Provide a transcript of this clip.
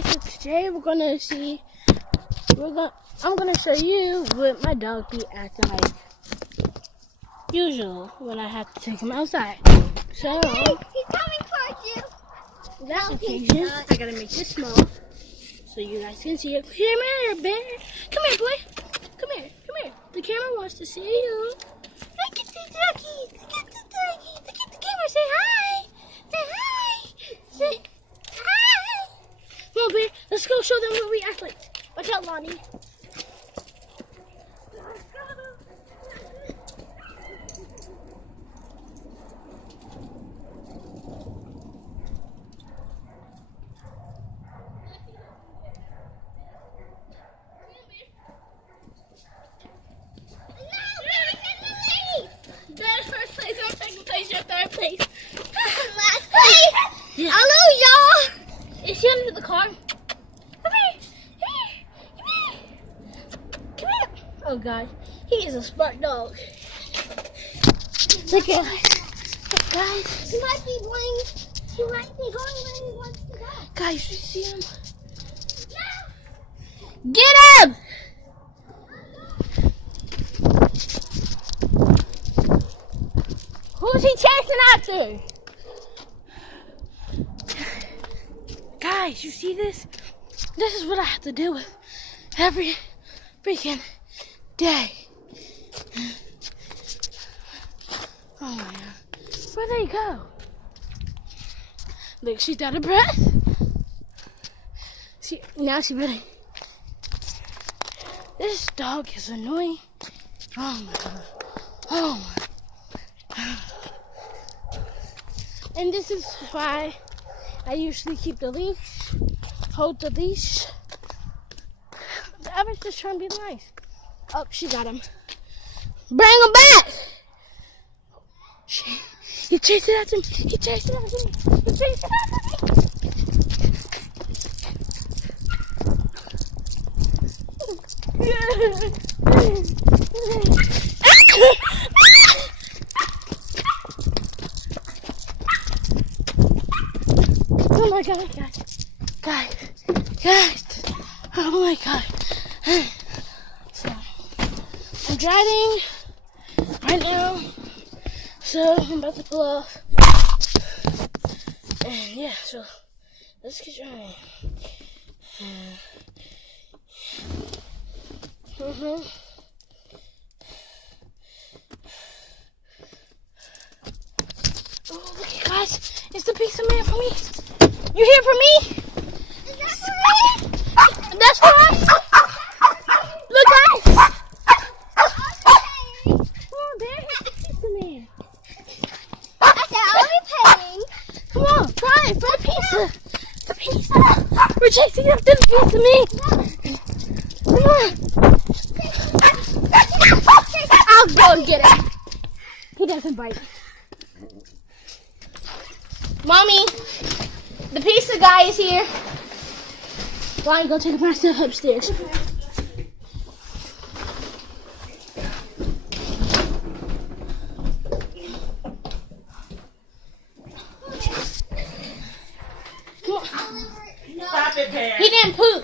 guys, so today I'm gonna show you what my dog be acting like usual when I have to take him outside. So Hey, he's coming towards you. That occasion, I gotta make this small so you guys can see it. Come here, bear. Come here, boy. Come here. Come here. The camera wants to see you. Look at the doggy. Look at the doggy. Look at the camera. Say hi. Say hi. Say hi. Come on, bear. Let's go show them what we act like. Watch out, Lonnie. Third place. Last place. Yeah. Hello, y'all. Is she under the car? Come here. Come here. Come here. Oh, God. He is a smart dog. Look at him. Guys. He might be going. He might be going where he wants to go. Guys, you see him? Yeah. Get him! Who's he chasing after? Guys, you see this? This is what I have to deal with every freaking day. Oh my God. Where'd they go? Look, she's out of breath. Now she's ready. This dog is annoying. Oh my God. Oh my. And this is why I usually keep the leash, hold the leash. The other's just trying to be nice. Oh, she got him. Bring him back! He chased it after me. He chased it after me. He chased it after me. Oh my God, guys. Oh my God. So, I'm driving right now. So, I'm about to pull off. And yeah, so, let's get driving. Oh, look, guys. It's the pizza man for me. You here for me? Is that for me? That's for us. Look, guys. Come on, there. It's the pizza man. I said I'll be paying. Come on, try it for the pizza. The pizza. We're chasing after the pizza man. Come on. I'll go and get it. He doesn't bite. Mommy, the pizza guy is here. Why don't you go take myself upstairs? Come on. Stop it, Bear. He didn't poop.